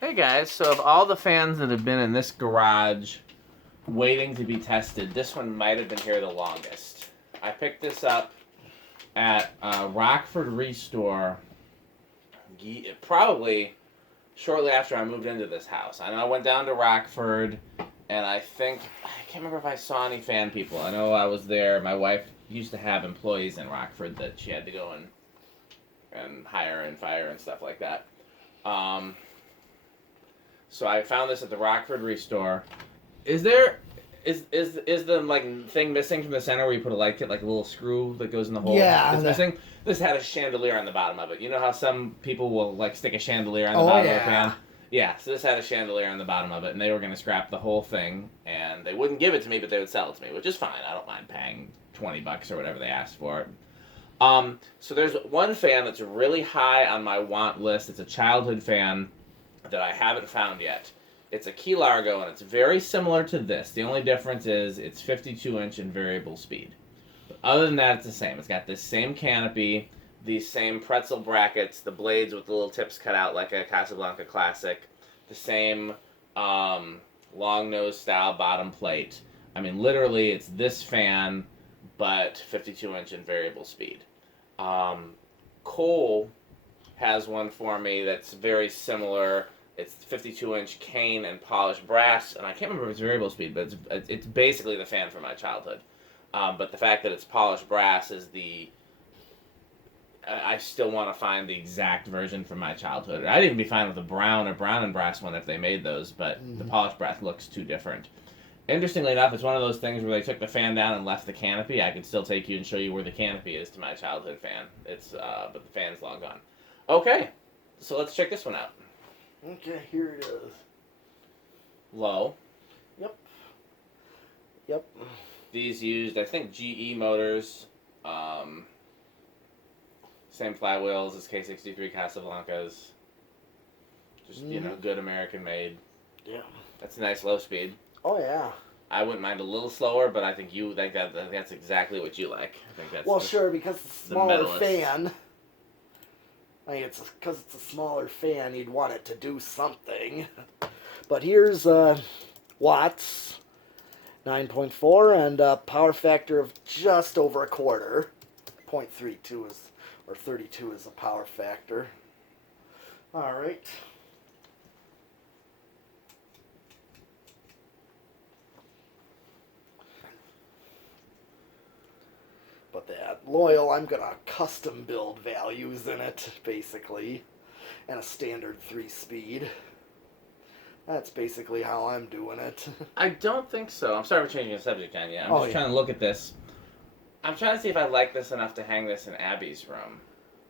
Hey guys, so of all the fans that have been in this garage waiting to be tested, this one might have been here the longest. I picked this up at Rockford Restore probably shortly after I moved into this house. I know I went down to Rockford, and I can't remember if I saw any fan people. I know I was there. My wife used to have employees in Rockford that she had to go and hire and fire and stuff like that. So I found this at the Rockford Restore. Is the thing missing from the center where you put a light kit, like a little screw that goes in the hole? Yeah, It's missing. This had a chandelier on the bottom of it. You know how some people will stick a chandelier on the bottom of a fan? Yeah, so this had a chandelier on the bottom of it, and they were going to scrap the whole thing, and they wouldn't give it to me, but they would sell it to me, which is fine. I don't mind paying $20 or whatever they asked for it. So there's one fan that's really high on my want list. It's a childhood fan that I haven't found yet. It's a Key Largo, and it's very similar to this. The only difference is it's 52-inch and variable speed. But other than that, it's the same. It's got this same canopy, these same pretzel brackets, the blades with the little tips cut out like a Casablanca Classic, the same long nose style bottom plate. I mean, literally, it's this fan, but 52-inch and variable speed. Cole has one for me that's very similar. It's 52-inch cane and polished brass, and I can't remember if it's variable speed, but it's basically the fan from my childhood. But the fact that it's polished brass is I still want to find the exact version from my childhood. I'd even be fine with a brown or brown and brass one if they made those, but the polished brass looks too different. Interestingly enough, it's one of those things where they took the fan down and left the canopy. I could still take you and show you where the canopy is to my childhood fan. But the fan's long gone. Okay, so let's check this one out. Okay, here it is. Low. Yep. These used, I think, GE motors. Same flywheels as K63 Casablancas. Just, good American made. Yeah. That's a nice low speed. Oh, yeah. I wouldn't mind a little slower, but I think that's exactly what you like. I think that's sure, because it's a smaller fan. I mean, because it's a smaller fan, you'd want it to do something. But here's watts, 9.4, and a power factor of just over a quarter. 0.32 or 32 is a power factor. All right. But that Loyal, I'm going to custom build values in it, basically, and a standard 3-speed. That's basically how I'm doing it. I don't think so. I'm sorry for changing the subject on you. I'm just trying to look at this. I'm trying to see if I like this enough to hang this in Abby's room.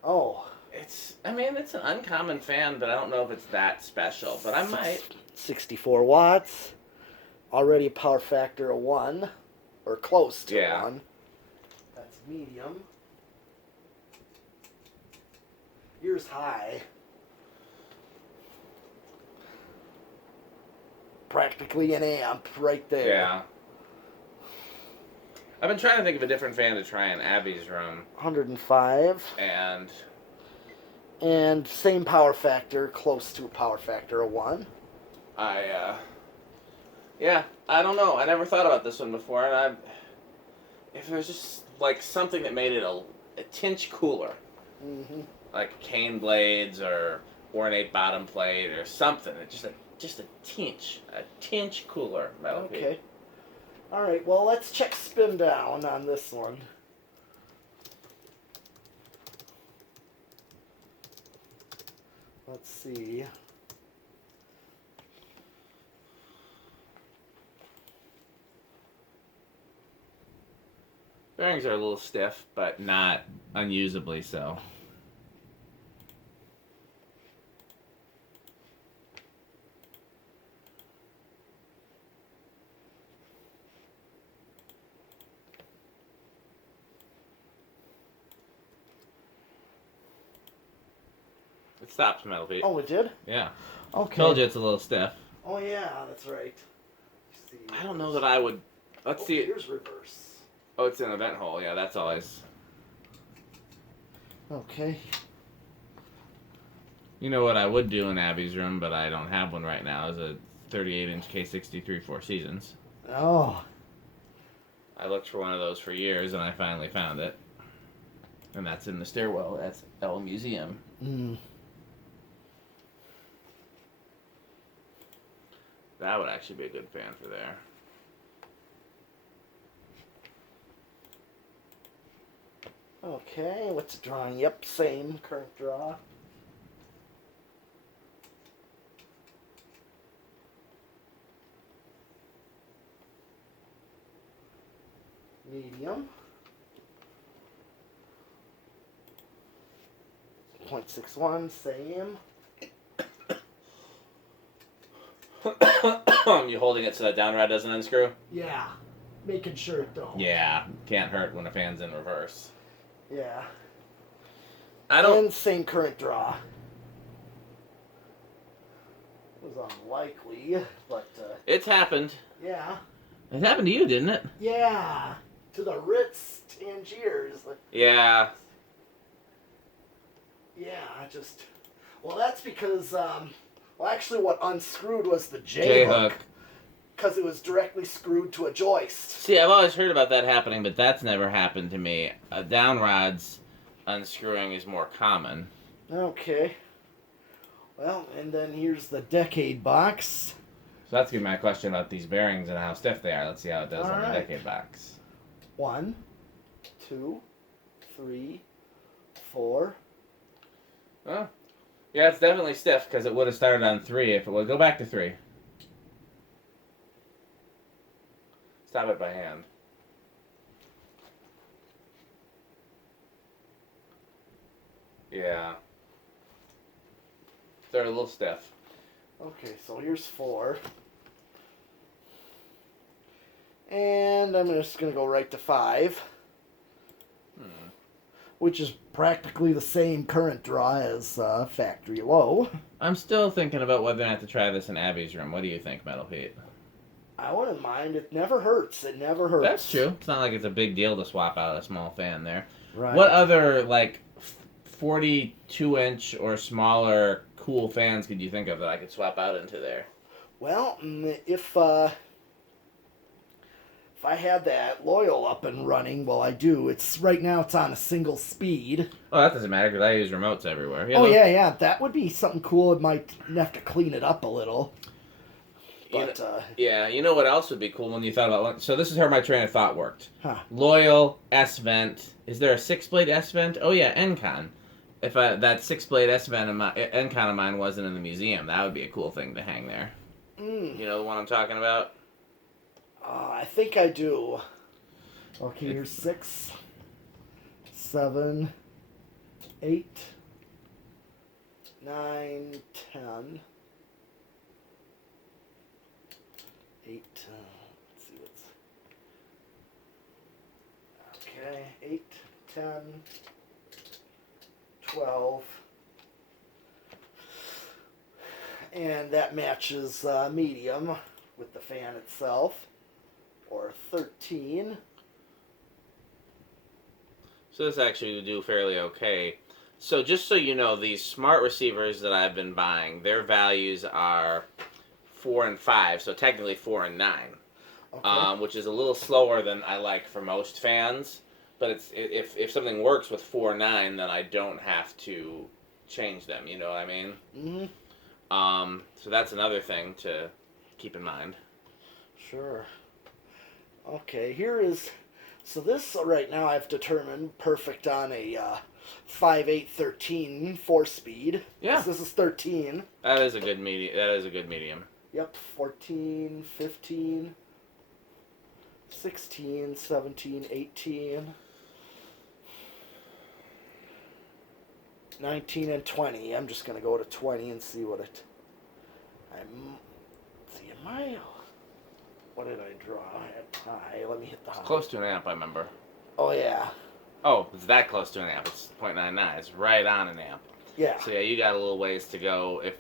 Oh. It's an uncommon fan, but I don't know if it's that special, but I might. 64 watts. Already a power factor of 1, or close to 1. That's medium. Yours high. Practically an amp right there. Yeah. I've been trying to think of a different fan to try in Abby's room. 105. And same power factor, close to a power factor of 1. Yeah, I don't know. I never thought about this one before, and if there's just something that made it a tinge cooler, like cane blades or ornate bottom plate or something, just a tinge cooler. Okay. All right. Well, let's check spin down on this one. Let's see. Bearings are a little stiff, but not unusably so. It stops, Metal Pete. Oh, it did? Yeah. Okay. Told you it's a little stiff. Oh, yeah, that's right. I don't know that I would... Let's see. Here's reverse. Oh, it's in a vent hole. Yeah, that's always... Okay. You know what I would do in Abby's room, but I don't have one right now, is a 38-inch K63 Four Seasons. Oh. I looked for one of those for years, and I finally found it. And that's in the stairwell at L Museum. Mm. That would actually be a good fan for there. Okay, what's the drawing? Yep, same current draw. Medium. 0.61, same. You holding it so that down rod doesn't unscrew? Yeah, making sure it don't. Yeah, can't hurt when a fan's in reverse. Yeah. I don't. And same current draw. It was unlikely, but It's happened. yeah. It happened to you, didn't it? Yeah. To the Ritz Tangiers. Yeah. Yeah, well, that's because actually what unscrewed was the J-hook. Because it was directly screwed to a joist. See, I've always heard about that happening, but that's never happened to me. Down rods unscrewing is more common. Okay. Well, and then here's the decade box. So that's gonna be my question about these bearings and how stiff they are. Let's see how it does All on the right. decade box. 1, 2, 3, 4. Oh. Yeah, it's definitely stiff because it would have started on 3 if it would. Go back to 3. Stop it by hand. Yeah. They're a little stiff. Okay, so here's 4. And I'm just going to go right to 5. Which is practically the same current draw as factory low. I'm still thinking about whether or not to try this in Abby's room. What do you think, Metal Pete? I wouldn't mind. It never hurts. It never hurts. That's true. It's not like it's a big deal to swap out a small fan there. Right. What other, 42-inch or smaller cool fans could you think of that I could swap out into there? Well, if I had that Loyal up and running, well, I do. Right now it's on a single speed. Oh, that doesn't matter because I use remotes everywhere. Yeah. That would be something cool. It might have to clean it up a little. But, you know what else would be cool when you thought about one? So this is how my train of thought worked. Huh. Loyal, S-vent. Is there a 6-blade S-vent? Oh, yeah, Encon. If that 6-blade S-vent Encon of mine wasn't in the museum, that would be a cool thing to hang there. You know the one I'm talking about? I think I do. Okay, here's 6, 7, 8, 9, 10. 8, let's see what's... Okay, 8, 10, 12. And that matches medium with the fan itself. Or 13. So this actually would do fairly okay. So just so you know, these smart receivers that I've been buying, their values are 4 and 5, so technically 4 and 9, Okay. which is a little slower than I like for most fans. But if something works with 4 and 9, then I don't have to change them. You know what I mean? Mm-hmm. So that's another thing to keep in mind. Sure. Okay, here is... So this right now I've determined perfect on a 5/8/13 4-speed. Yeah. This is 13. That is a good medium. Yep, 14, 15, 16, 17, 18, 19, and 20. I'm just going to go to 20 and see what it... What did I draw? At high. Let me hit the high. Close to an amp, I remember. Oh, yeah. Oh, it's that close to an amp. It's 0.99. It's right on an amp. Yeah. So, yeah, you got a little ways to go if,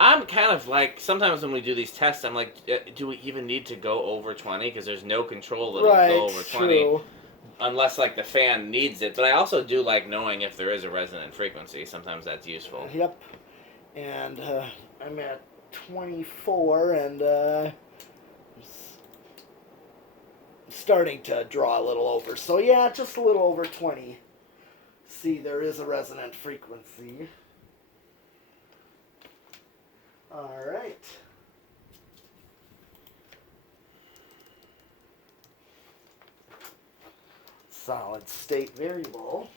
I'm kind of like, sometimes when we do these tests, I'm like, do we even need to go over 20? Because there's no control that'll go over 20. True. unless like the fan needs it. But I also do like knowing if there is a resonant frequency. Sometimes that's useful. Yep. And I'm at 24, and starting to draw a little over. So yeah, just a little over 20. See, there is a resonant frequency. All right. Solid state variable.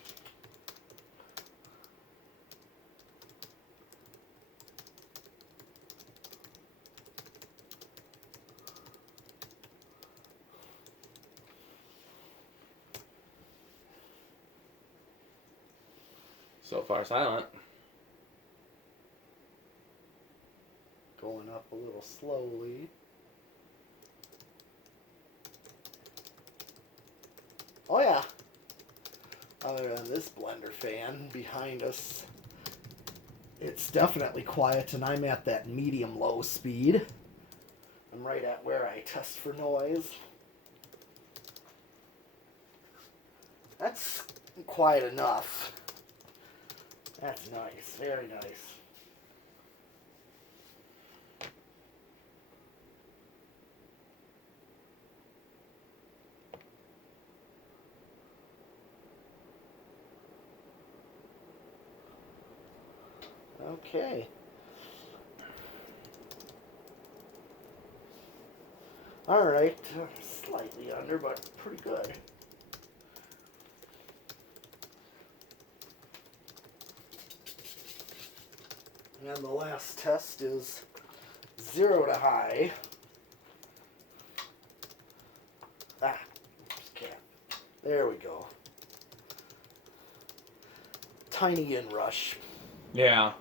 So far silent. Going up a little slowly. Oh yeah. Other than this blender fan behind us, it's definitely quiet, and I'm at that medium-low speed. I'm right at where I test for noise. That's quiet enough. That's nice, very nice. Okay. All right, slightly under, but pretty good. And the last test is 0 to high. Just can't. There we go. Tiny inrush. Yeah.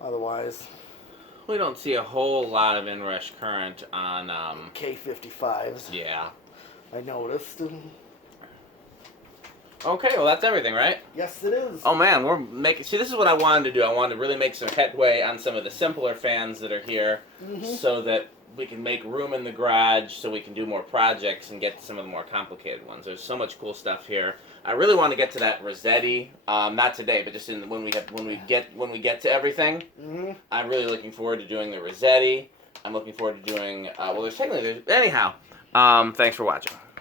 Otherwise, We don't see a whole lot of inrush current on K55s. Yeah. I noticed. Okay, well that's everything, right? Yes, it is. Oh man, we're making. See, this is what I wanted to do. I wanted to really make some headway on some of the simpler fans that are here, so that we can make room in the garage, so we can do more projects and get to some of the more complicated ones. There's so much cool stuff here. I really want to get to that Rossetti, not today, but just when we get to everything. I'm really looking forward to doing the Rossetti. I'm looking forward to doing. Well, there's technically anyhow. Thanks for watching.